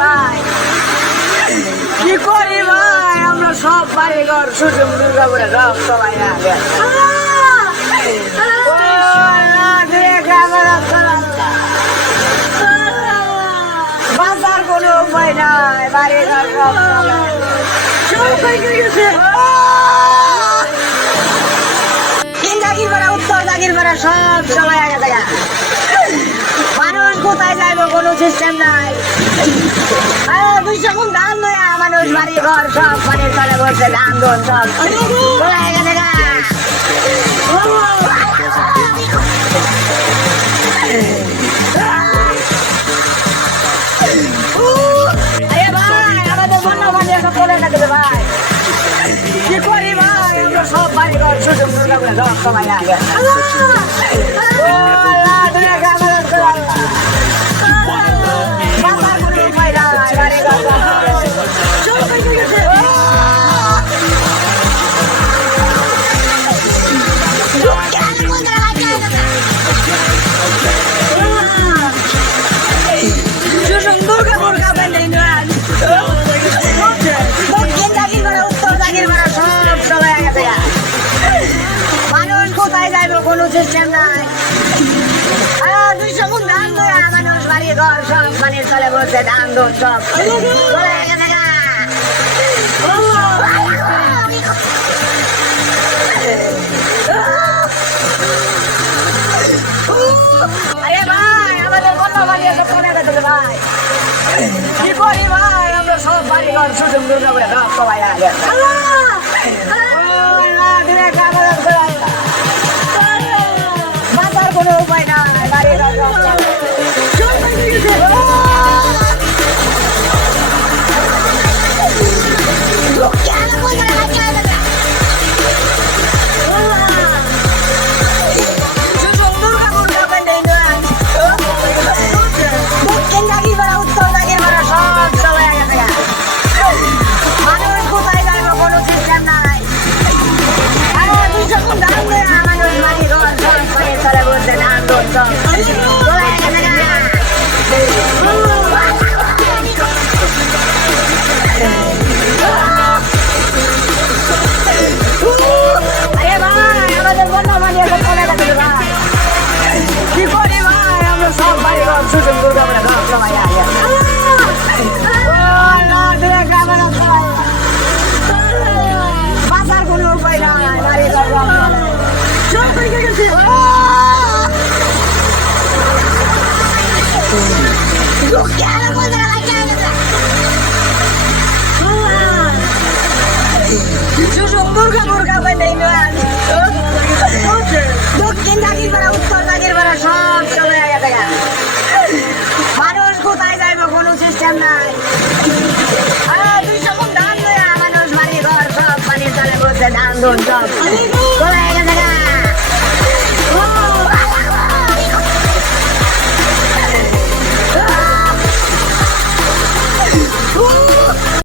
ভাই কি করি ভাই আমরা সব বাড়ি ঘর সুযোগ দুর্গাপুরে সব সবাই আগে বাঁচার কোনো উপায় নাই বাড়ি ঘর উত্তর জাগির পাড়া সব সবাই আগে দেখা মানুষ কোথায় যাইবো কোনো সিস্টেম নাই 200 গুণ ধান লয়া মানুষ বাড়ি ঘর সব পানির তলে বসে ধান দোন সব কোথায় আগে দেখা আমাদের বন্য পানি একটা তোলে না দেবে ভাই কি করি ভাই আমরা সব বাড়ি ঘর সুযোগ সব সময় আগে কোনো সিস্টেম নাই 200 গুণ ধান লয়া মানুষ বাড়ি ঘর সব পানির তলে বসে ধান দোন সব আরে ভাই আমাদের বন্য বাড়ি এসব করে গেছে ভাই কি করি ভাই আমরা সব বাড়ি ঘর সুযোগ দুর্গাপুরে সব সবাই আগে কোনো উপায় নাই বাড়ি ঘর সুযোগ দুর্গাপুরে সব সময় আগে বাঁচার কোনো উপায় নাই বাড়ি ঘর সব হয়ে গেছে দক্ষিণ জাগির পাড়া উত্তর জাগির পাড়া সব চলে গেছে মানুষ কোথায় যাইবো কোনো সিস্টেম নাই 200 গুণ ধান লয়া মানুষ বাড়ি ঘর সব পানির তলে বসে ধান দোন সব